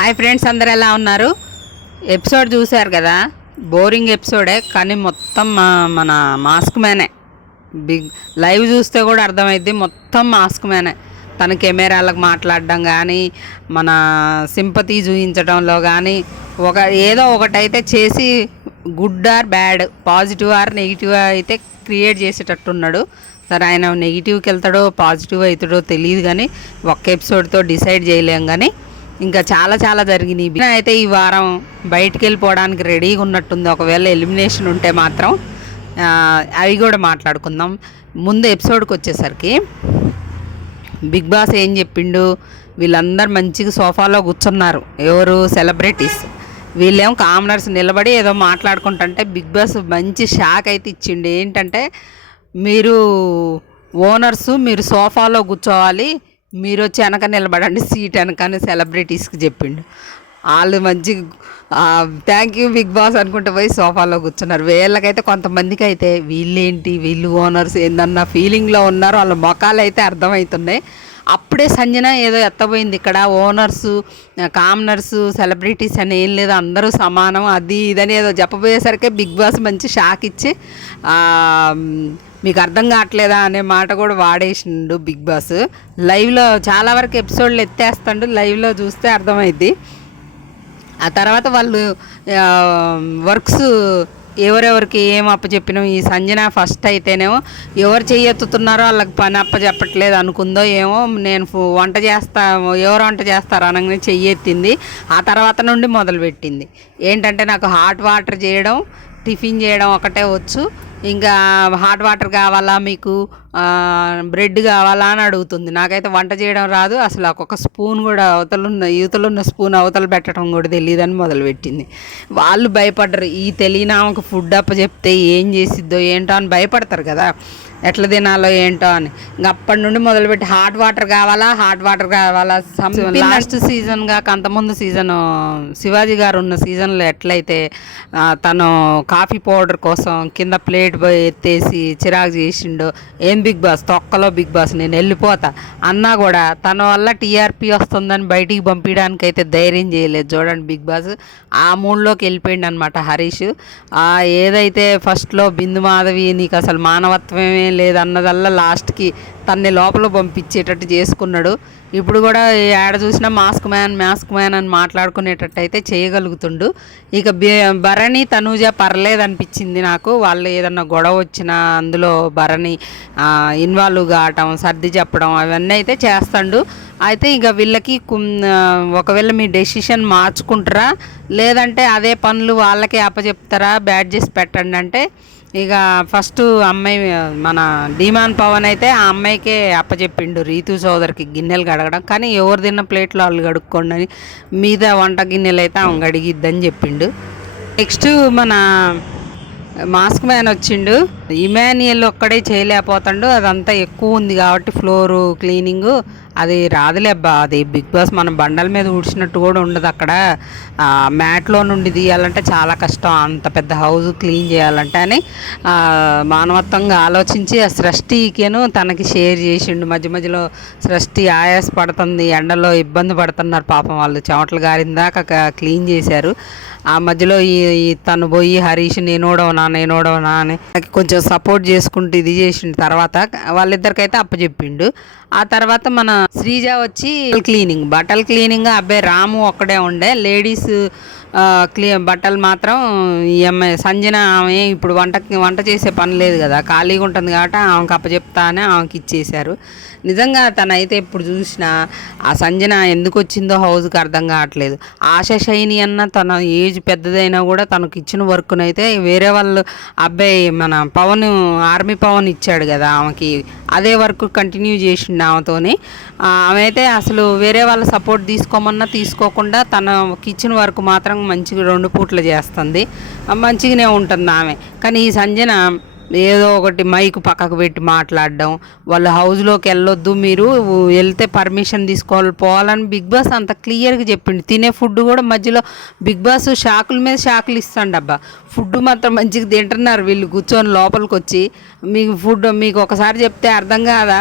Hi friends, అందరు ఎలా ఉన్నారు? ఎపిసోడ్ చూశారు కదా, బోరింగ్ ఎపిసోడే కానీ మొత్తం మన మాస్క్ మ్యానే. బిగ్ లైవ్ చూస్తే కూడా అర్థమైద్ది, మొత్తం మాస్క్ మ్యానే. తన కెమెరాలకు మాట్లాడడం కానీ, మన సింపతి చూపించడంలో కానీ, ఏదో ఒకటైతే చేసి good or bad, positive or negative అయితే క్రియేట్ చేసేటట్టున్నాడు. సరే, ఆయన నెగిటివ్కి వెళ్తాడో పాజిటివ్ అవుతాడో తెలియదు, కానీ ఒక్క ఎపిసోడ్తో డిసైడ్ చేయలేం. కానీ ఇంకా చాలా చాలా జరిగినాయి. అయితే ఈ వారం బయటికి వెళ్ళిపోవడానికి రెడీగా ఉన్నట్టుంది. ఒకవేళ ఎలిమినేషన్ ఉంటే మాత్రం అవి కూడా మాట్లాడుకుందాం. ముందు ఎపిసోడ్కి వచ్చేసరికి బిగ్ బాస్ ఏం చెప్పిండు, వీళ్ళందరూ మంచిగా సోఫాలో కూర్చున్నారు. ఎవరు? సెలబ్రిటీస్. వీళ్ళేమో కామనర్స్ నిలబడి ఏదో మాట్లాడుకుంటుంటే బిగ్ బాస్ మంచి షాక్ అయితే ఇచ్చిండు. ఏంటంటే, మీరు ఓనర్సు మీరు సోఫాలో కూర్చోవాలి, మీరు వచ్చి వెనక నిలబడండి సీట్ వెనకని సెలబ్రిటీస్కి చెప్పిండు. వాళ్ళు మంచి థ్యాంక్ యూ బిగ్ బాస్ అనుకుంటూ పోయి సోఫాలో కూర్చున్నారు. వీళ్ళకైతే కొంతమందికి అయితే వీళ్ళేంటి, వీళ్ళు ఓనర్స్ ఏందన్న ఫీలింగ్లో ఉన్నారు. వాళ్ళ మొఖాలు అయితే అర్థమవుతున్నాయి. అప్పుడే సంజన ఏదో ఎత్తపోయింది, ఇక్కడ ఓనర్సు కామనర్సు సెలబ్రిటీస్ అని ఏం లేదు, అందరూ సమానం, అది ఇదని ఏదో చెప్పబోయేసరికి బిగ్ బాస్ మంచి షాక్ ఇచ్చి మీకు అర్థం కావట్లేదా అనే మాట కూడా వాడేసిండు బిగ్ బాస్. లైవ్లో చాలా వరకు ఎపిసోడ్లు ఎత్తేస్తాడు, లైవ్లో చూస్తే అర్థమైద్ది. ఆ తర్వాత వాళ్ళు వర్క్స్ ఎవరెవరికి ఏం అప్పచెప్పినాం. ఈ సంజన ఫస్ట్ అయితేనేమో ఎవరు చెయ్యెత్తుతున్నారో వాళ్ళకి పని అప్పచెప్పట్లేదు అనుకుందో ఏమో. నేను వంట చేస్తా, ఎవరు వంట చేస్తారు అనగానే చెయ్యెత్తింది. ఆ తర్వాత నుండి మొదలుపెట్టింది ఏంటంటే, నాకు హాట్ వాటర్ చేయడం, టిఫిన్ చేయడం ఒకటే వచ్చు, ఇంకా హాట్ వాటర్ కావాలా మీకు, బ్రెడ్ కావాలా అని అడుగుతుంది. నాకైతే వంట చేయడం రాదు, అసలు ఒక్కొక్క స్పూన్ కూడా యువతలున్న స్పూన్ అవతల పెట్టడం కూడా తెలియదని మొదలుపెట్టింది. వాళ్ళు భయపడ్డరు, ఈ తెలియని ఆమెకు ఫుడ్ చెప్తే ఏం చేసిద్దో ఏంటో అని భయపడతారు కదా, ఎట్లా తినాలో ఏంటో అని. ఇంకా అప్పటి నుండి మొదలుపెట్టి హాట్ వాటర్ కావాలా, హాట్ వాటర్ కావాలా. లాస్ట్ సీజన్ కాక అంతకుముందు సీజన్ శివాజీ గారు ఉన్న సీజన్లో ఎట్లయితే తను కాఫీ పౌడర్ కోసం కింద ప్లేట్ ఎత్తేసి చిరాకు చేసిండో, ఏం బిగ్ బాస్ తొక్కలో బిగ్ బాస్ నేను వెళ్ళిపోతా అన్నా కూడా తన వల్ల టీఆర్పీ వస్తుందని బయటికి పంపించడానికి అయితే ధైర్యం చేయలేదు. చూడండి, బిగ్ బాస్ ఆ మూడ్లోకి వెళ్ళిపోయింది అనమాట హరీష్. ఏదైతే ఫస్ట్లో బిందు మాధవి నీకు అసలు మానవత్వమే లేదన్నదల్లా లాస్ట్కి తన్ని లోపల పంపించేటట్టు చేసుకున్నాడు. ఇప్పుడు కూడా ఏడ చూసినా మాస్క్ మ్యాన్ అని మాట్లాడుకునేటట్టు అయితే చేయగలుగుతుండు. ఇక భరణి తనూజ పర్లేదు అనిపించింది నాకు. వాళ్ళు ఏదన్నా గొడవ వచ్చినా అందులో భరణి ఇన్వాల్వ్ కావటం, సర్ది చెప్పడం అవన్నీ అయితే చేస్తాడు. అయితే ఇక వీళ్ళకి ఒకవేళ మీ డెసిషన్ మార్చుకుంటారా, లేదంటే అదే పనులు వాళ్ళకే అప్పచెప్తారా, బ్యాడ్జెస్ పెట్టండి అంటే, ఇక ఫస్ట్ అమ్మాయి మన డిమాన్ పవన్ అయితే ఆ అమ్మాయికే అప్పచెప్పిండు రీతు చౌదరికి గిన్నెలు కడగడం. కానీ ఎవరు తిన్న ప్లేట్లో వాళ్ళు కడుక్కోండి అని, మీద వంట గిన్నెలు అయితే ఆమె కడిగిద్దని చెప్పిండు. నెక్స్ట్ మన మాస్క్ మ్యాన్ వచ్చిండు. ఇమాన్యుయల్ ఒక్కడే చేయలేకపోతాడు, అదంతా ఎక్కువ ఉంది కాబట్టి ఫ్లోరు క్లీనింగు అది రాదులే అబ్బా. అది బిగ్ బాస్ మనం బండల మీద ఊడ్చినట్టు కూడా ఉండదు. అక్కడ మ్యాట్లో నుండి తీయాలంటే చాలా కష్టం, అంత పెద్ద హౌస్ క్లీన్ చేయాలంటే అని మానవత్వంగా ఆలోచించి ఆ సృష్టికేను తనకి షేర్ చేసిండు. మధ్య మధ్యలో సృష్టి ఆయాస పడుతుంది, ఎండలో ఇబ్బంది పడుతున్నారు పాపం, వాళ్ళు చెమటలు గారిందాక క్లీన్ చేశారు. ఆ మధ్యలో ఈ తను పోయి హరీష్ నేనోడవనా అని కొంచెం సపోర్ట్ చేసుకుంటూ ఇది చేసిండు. తర్వాత వాళ్ళిద్దరికైతే అప్పచెప్పిండు. ఆ తర్వాత మన శ్రీజ వచ్చి బట్టల క్లీనింగ్ అబ్బాయి రాము ఒక్కడే ఉండే. లేడీస్ బట్టలు మాత్రం ఈ అమ్మాయి సంజన, ఆమె ఇప్పుడు వంట చేసే పని లేదు కదా, ఖాళీగా ఉంటుంది కాబట్టి ఆమెకు అప్పచెప్తా అని ఆమెకి ఇచ్చేశారు. నిజంగా తనైతే ఇప్పుడు చూసినా ఆ సంజన ఎందుకు వచ్చిందో హౌస్కి అర్థం కావట్లేదు. ఆశ శైని అన్న తన ఏజ్ పెద్దదైనా కూడా తనకు ఇచ్చిన వర్క్నైతే వేరే వాళ్ళు అబ్బాయి మన పవన్, ఆర్మీ పవన్ ఇచ్చాడు కదా ఆమెకి, అదే వర్క్ కంటిన్యూ చేసిండు ఆమెతోని. ఆమె అయితే అసలు వేరే వాళ్ళ సపోర్ట్ తీసుకోమన్నా తీసుకోకుండా తనకి ఇచ్చిన వర్క్ మాత్రం మంచిగా 2 పూట్లు చేస్తుంది, మంచిగానే ఉంటుంది ఆమె. కానీ ఈ సంజన ఏదో ఒకటి మైక్ పక్కకు పెట్టి మాట్లాడడం, వాళ్ళ హౌస్లోకి వెళ్ళొద్దు, మీరు వెళ్తే పర్మిషన్ పోవాలని బిగ్ బాస్ అంత క్లియర్గా చెప్పిండు. తినే ఫుడ్ కూడా మధ్యలో బిగ్ బాస్ షాకుల మీద షాకులు ఇస్తాండు అబ్బా. ఫుడ్ మాత్రం మంచిగా తింటున్నారు వీళ్ళు కూర్చొని లోపలికి వచ్చి. మీకు ఒకసారి చెప్తే అర్థం కాదా,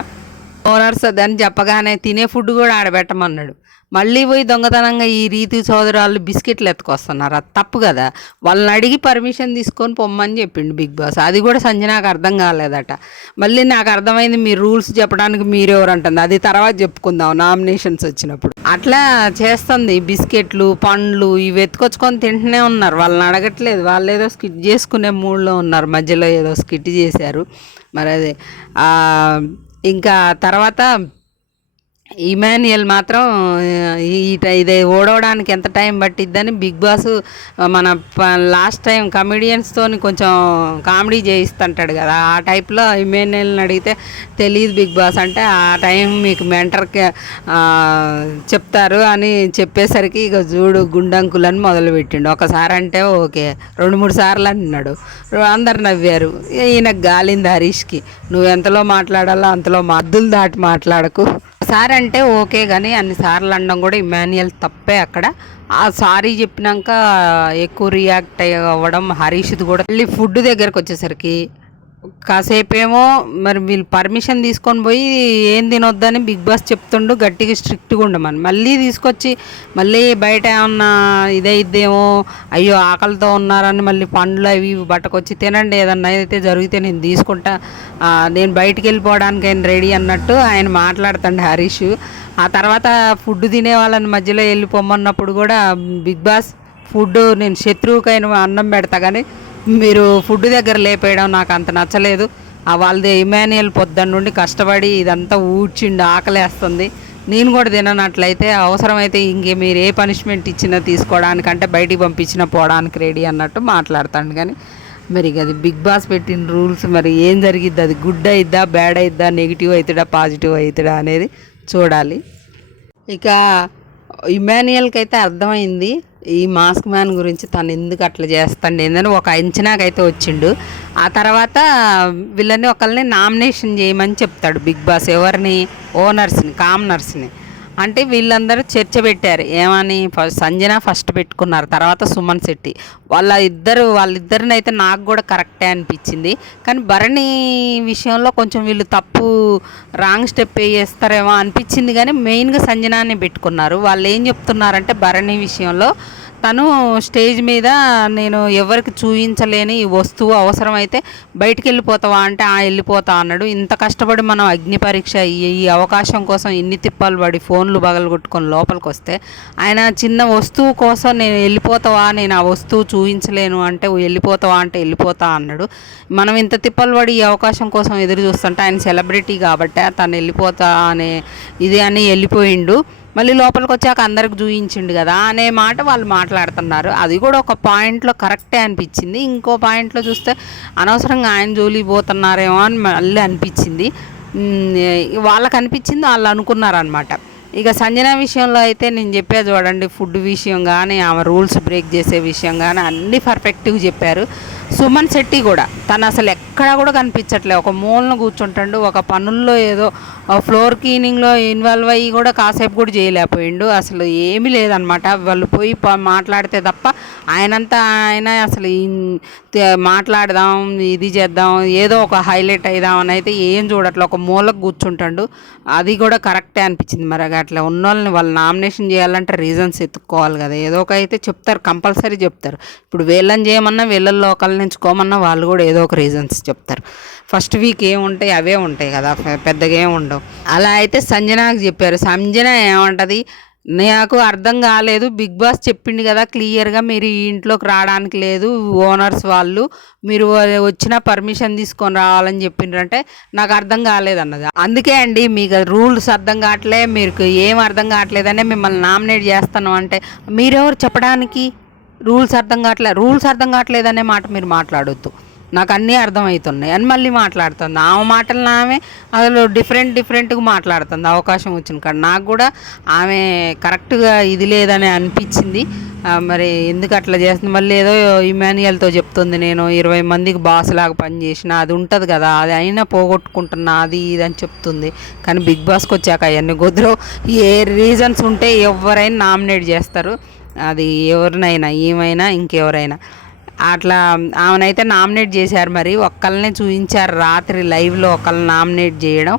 ఓనర్స్ అని చెప్పగానే తినే ఫుడ్ కూడా ఆడబెట్టమన్నాడు. మళ్ళీ పోయి దొంగతనంగా ఈ రీతు చౌదరాళ్ళు బిస్కెట్లు ఎత్తుకొస్తున్నారు. అది తప్పు కదా. వాళ్ళని అడిగి పర్మిషన్ తీసుకొని పొమ్మని చెప్పిండు బిగ్ బాస్. అది కూడా సంజనాకు అర్థం కాలేదట. మళ్ళీ నాకు అర్థమైంది మీ రూల్స్ చెప్పడానికి మీరెవరు అంటుంది. అది తర్వాత చెప్పుకుందాం నామినేషన్స్ వచ్చినప్పుడు. అట్లా చేస్తుంది. బిస్కెట్లు, పండ్లు ఇవి ఎత్తుకొచ్చుకొని తింటూనే ఉన్నారు. వాళ్ళని అడగట్లేదు. వాళ్ళు ఏదో స్కిట్ చేసుకునే మూడ్లో ఉన్నారు. మధ్యలో ఏదో స్కిట్ చేశారు. మరి అదే ఇంకా తర్వాత ఇమాన్యుయల్ మాత్రం ఇదే ఓడవడానికి ఎంత టైం పట్టిద్దని బిగ్ బాస్ మన లాస్ట్ టైం కమెడియన్స్తో కొంచెం కామెడీ చేయిస్తుంటాడు కదా, ఆ టైప్లో ఇమాన్యుయల్ని అడిగితే తెలియదు బిగ్ బాస్ అంటే ఆ టైం మీకు మెంటర్కి చెప్తారు అని చెప్పేసరికి ఇక చూడు గుండంకులని మొదలుపెట్టిండు. ఒకసారి అంటే ఓకే, 2-3 సార్లు అన్నాడు. అందరు నవ్వారు. ఈయనకు గాలింది హరీష్కి, నువ్వు ఎంతలో మాట్లాడాలో అంతలో మద్దులు దాటి మాట్లాడకు. సార్ అంటే ఓకే, కానీ అన్నిసార్లు అనడం కూడా ఇమాన్యుయల్ తప్పే అక్కడ. ఆ సారీ చెప్పినాక ఎక్కువ రియాక్ట్ అవ్వడం హరీష్ది కూడా. మళ్ళీ ఫుడ్ దగ్గరకు వచ్చేసరికి కాసేపేమో మరి వీళ్ళు పర్మిషన్ తీసుకొని పోయి ఏం తినొద్దని బిగ్ బాస్ చెప్తుండు, గట్టిగా స్ట్రిక్ట్గా ఉండమని. మళ్ళీ తీసుకొచ్చి మళ్ళీ బయట ఏమన్నా ఇదేమో అయ్యో ఆకలితో ఉన్నారని మళ్ళీ పండ్లు అవి బట్టకొచ్చి తినండి, ఏదన్నా అయితే జరిగితే నేను తీసుకుంటా, నేను బయటికి వెళ్ళిపోవడానికి ఆయన రెడీ అన్నట్టు ఆయన మాట్లాడుతుండే హరీష్. ఆ తర్వాత ఫుడ్ తినే వాళ్ళని మధ్యలో వెళ్ళిపోమన్నప్పుడు కూడా బిగ్ బాస్ ఫుడ్ నేను శత్రువుకైన అన్నం పెడతా కానీ మీరు ఫుడ్ దగ్గర లేపేయడం నాకు అంత నచ్చలేదు. వాళ్ళది ఇమాన్యుయల్ పొద్దున్న నుండి కష్టపడి ఇదంతా ఊడ్చిండు, ఆకలేస్తుంది, నేను కూడా తిననట్లయితే అవసరమైతే ఇంకే మీరు ఏ పనిష్మెంట్ ఇచ్చినా తీసుకోవడానికంటే బయటికి పంపించినా పోవడానికి రెడీ అన్నట్టు మాట్లాడతాను. కానీ మరి అది బిగ్ బాస్ పెట్టిన రూల్స్ మరి ఏం జరిగిద్ది, అది గుడ్ అయిద్దా బ్యాడ్ అయిద్దా, నెగిటివ్ అవుతుందా పాజిటివ్ అవుతుందా అనేది చూడాలి. ఇక ఇమాన్యుయల్కి అయితే అర్థమైంది ఈ మాస్క్ మ్యాన్ గురించి, తను ఎందుకు అట్లా చేస్తాండి ఏందని ఒక అంచనాకైతే వచ్చిండు. ఆ తర్వాత వీళ్ళని ఒకళ్ళని నామినేషన్ చేయమని చెప్తాడు బిగ్ బాస్. ఎవరిని? ఓనర్స్ని, కామనర్స్ని. అంటే వీళ్ళందరూ చర్చ పెట్టారు. ఏమని? సంజన ఫస్ట్ పెట్టుకున్నారు, తర్వాత సుమన్ శెట్టి. వాళ్ళిద్దరిని అయితే నాకు కూడా కరెక్టే అనిపించింది. కానీ భరణి విషయంలో కొంచెం వీళ్ళు తప్పు రాంగ్ స్టెప్ వేస్తారేమో అనిపించింది. కానీ మెయిన్గా సంజనాన్ని పెట్టుకున్నారు. వాళ్ళు ఏం చెప్తున్నారంటే భరణి విషయంలో తను స్టేజ్ మీద నేను ఎవరికి చూపించలేని ఈ వస్తువు అవసరమైతే బయటికి వెళ్ళిపోతావా అంటే వెళ్ళిపోతా అన్నాడు. ఇంత కష్టపడి మనం అగ్ని పరీక్ష ఈ అవకాశం కోసం ఇన్ని తిప్పాలు పడి ఫోన్లు పగలగొట్టుకొని లోపలికి వస్తే ఆయన చిన్న వస్తువు కోసం నేను వెళ్ళిపోతావా, నేను ఆ వస్తువు చూపించలేను అంటే వెళ్ళిపోతావా అంటే వెళ్ళిపోతా అన్నాడు. మనం ఇంత తిప్పలు పడి ఈ అవకాశం కోసం ఎదురు చూస్తుంటే ఆయన సెలబ్రిటీ కాబట్టి తను వెళ్ళిపోతా అనే ఇది అని వెళ్ళిపోయిండు. మళ్ళీ లోపలికి వచ్చాక అందరికి చూపించిండు కదా అనే మాట వాళ్ళు మాట్లాడుతున్నారు. అది కూడా ఒక పాయింట్లో కరెక్టే అనిపించింది. ఇంకో పాయింట్లో చూస్తే అనవసరంగా ఆయన జోలికి పోతున్నారేమో అని మళ్ళీ అనిపించింది. వాళ్ళకి అనిపించింది, వాళ్ళు అనుకున్నారనమాట. ఇక సంజన విషయంలో అయితే నేను చెప్పే చూడండి, ఫుడ్ విషయం కానీ ఆమె రూల్స్ బ్రేక్ చేసే విషయం కానీ అన్నీ పర్ఫెక్ట్గా చెప్పారు. సుమన్ శెట్టి కూడా తను అసలు ఎక్కడా కూడా కనిపించట్లే, ఒక మూలను కూర్చుంటాడు, ఒక పనుల్లో ఏదో ఫ్లోర్ క్లీనింగ్లో ఇన్వాల్వ్ అయ్యి కూడా కాసేపు కూడా చేయలేకపోయిండు. అసలు ఏమీ లేదనమాట. వాళ్ళు పోయి మాట్లాడితే తప్ప ఆయనంతా ఆయన అసలు మాట్లాడదాం ఇది చేద్దాం ఏదో ఒక హైలైట్ అయిదామని అయితే ఏం చూడట్లే, ఒక మూలకు కూర్చుంటాడు. అది కూడా కరెక్టే అనిపించింది. మరి అట్లా ఉన్న వాళ్ళని వాళ్ళు నామినేషన్ చేయాలంటే రీజన్స్ ఎత్తుక్కోవాలి కదా, ఏదో ఒక అయితే చెప్తారు, కంపల్సరీ చెప్తారు. ఇప్పుడు వీళ్ళని చేయమన్నా వీళ్ళల్లో ఒకళ్ళని ఎంచుకోమన్నా వాళ్ళు కూడా ఏదో ఒక రీజన్స్ చెప్తారు. ఫస్ట్ వీక్ ఏముంటాయి అవే ఉంటాయి కదా, పెద్దగా ఏమి ఉండవు. అలా అయితే సంజనాకి చెప్పారు. సంజన ఏమంటది, నాకు అర్థం కాలేదు, బిగ్ బాస్ చెప్పిండు కదా క్లియర్గా మీరు ఈ ఇంట్లోకి రావడానికి లేదు, ఓనర్స్ వాళ్ళు మీరు వచ్చిన పర్మిషన్ తీసుకొని రావాలని చెప్పిండ్రంటే నాకు అర్థం కాలేదు అన్నది. అందుకే అండి మీకు రూల్స్ అర్థం కావట్లే, మీకు ఏం అర్థం కావట్లేదనే మిమ్మల్ని నామినేట్ చేస్తాను అంటే మీరెవరు చెప్పడానికి? రూల్స్ అర్థం కావట్లేదనే మాట మీరు మాట్లాడొద్దు, నాకు అన్నీ అర్థమవుతున్నాయి అని మళ్ళీ మాట్లాడుతుంది. ఆమె మాటలను ఆమె అసలు డిఫరెంట్గా మాట్లాడుతుంది అవకాశం వచ్చిన కాడ. నాకు కూడా ఆమె కరెక్ట్గా ఇది లేదని అనిపించింది. మరి ఎందుకు అట్లా చేస్తుంది? మళ్ళీ ఏదో ఇమాన్యుయల్తో చెప్తుంది, నేను 20 మందికి బాస్ లాగా పనిచేసిన అది ఉంటుంది కదా, అది అయినా పోగొట్టుకుంటున్నా అది ఇది అని చెప్తుంది. కానీ బిగ్ బాస్కి వచ్చాక అవన్నీ కుదరవు. ఏ రీజన్స్ ఉంటే ఎవరైనా నామినేట్ చేస్తారు, అది ఎవరినైనా ఏమైనా ఇంకెవరైనా. అట్లా ఆమెనైతే నామినేట్ చేశారు. మరి ఒక్కళ్ళనే చూపించారు రాత్రి లైవ్లో ఒకళ్ళని నామినేట్ చేయడం.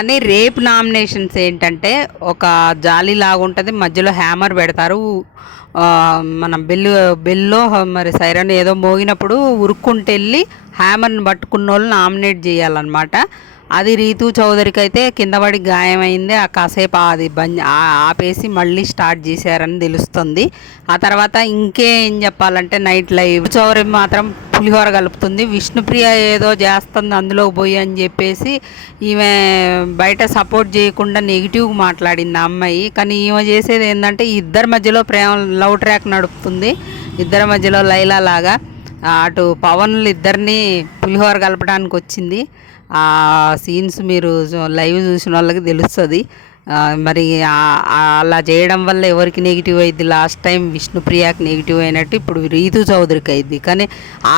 కానీ రేపు నామినేషన్స్ ఏంటంటే ఒక జాలీ లాగా ఉంటుంది, మధ్యలో హ్యామర్ పెడతారు. మన బెల్లో మరి సైరన్ ఏదో మోగినప్పుడు ఉరుక్కుంటూ వెళ్ళి హ్యామర్ని పట్టుకున్న వాళ్ళు నామినేట్ చేయాలన్నమాట. అది రీతు చౌదరికి అయితే కింద పడి గాయమైంది. ఆ కాసేపు అది ఆపేసి మళ్ళీ స్టార్ట్ చేశారని తెలుస్తుంది. ఆ తర్వాత ఇంకేం చెప్పాలంటే నైట్ లైవ్ చౌదరి మాత్రం పులిహోర కలుపుతుంది. విష్ణుప్రియ ఏదో చేస్తుంది అందులో పోయి అని చెప్పేసి ఈమె బయట సపోర్ట్ చేయకుండా నెగిటివ్గా మాట్లాడింది ఆ అమ్మాయి. కానీ ఈమె చేసేది ఏంటంటే ఇద్దరి మధ్యలో ప్రేమ లవ్ ట్రాక్ నడుపుతుంది. ఇద్దరి మధ్యలో లైలా లాగా అటు పవన్లు ఇద్దరిని పులిహోర కలపడానికి వచ్చింది. ఆ సీన్స్ మీరు లైవ్ చూసిన వాళ్ళకి తెలుస్తుంది. మరి అలా చేయడం వల్ల ఎవరికి నెగిటివ్ అయింది? లాస్ట్ టైం విష్ణుప్రియకి నెగిటివ్ అయినట్టు ఇప్పుడు రీతు చౌదరికి అయింది. కానీ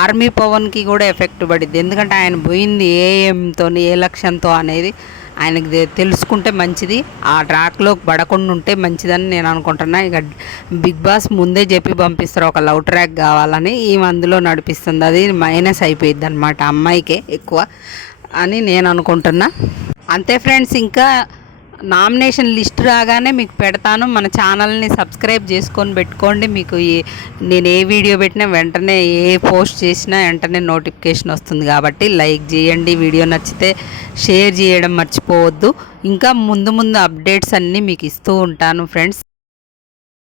ఆర్మీ పవన్కి కూడా ఎఫెక్ట్ పడింది. ఎందుకంటే ఆయన పోయింది ఏ ఏంతో ఏ లక్ష్యంతో అనేది ఆయనకి తెలుసుకుంటే మంచిది. ఆ ట్రాక్లో పడకుండా ఉంటే మంచిదని నేను అనుకుంటున్నా. ఇక బిగ్ బాస్ ముందే చెప్పి పంపిస్తారు ఒక లవ్ ట్రాక్ కావాలని, ఈమె అందులో నడిపిస్తుంది. అది మైనస్ అయిపోయింది అనమాట అమ్మాయికే ఎక్కువ అని నేను అనుకుంటున్నా. అంతే ఫ్రెండ్స్, ఇంకా నామినేషన్ లిస్ట్ రాగానే మీకు పెడతాను. మన ఛానల్ని సబ్స్క్రైబ్ చేసుకొని పెట్టుకోండి. మీకు నేను ఏ వీడియో పెట్టినా వెంటనే ఏ పోస్ట్ చేసినా వెంటనే నోటిఫికేషన్ వస్తుంది. కాబట్టి లైక్ చేయండి, వీడియో నచ్చితే షేర్ చేయడం మర్చిపోవద్దు. ఇంకా ముందు ముందు అప్డేట్స్ అన్నీ మీకు ఇస్తూ ఉంటాను ఫ్రెండ్స్.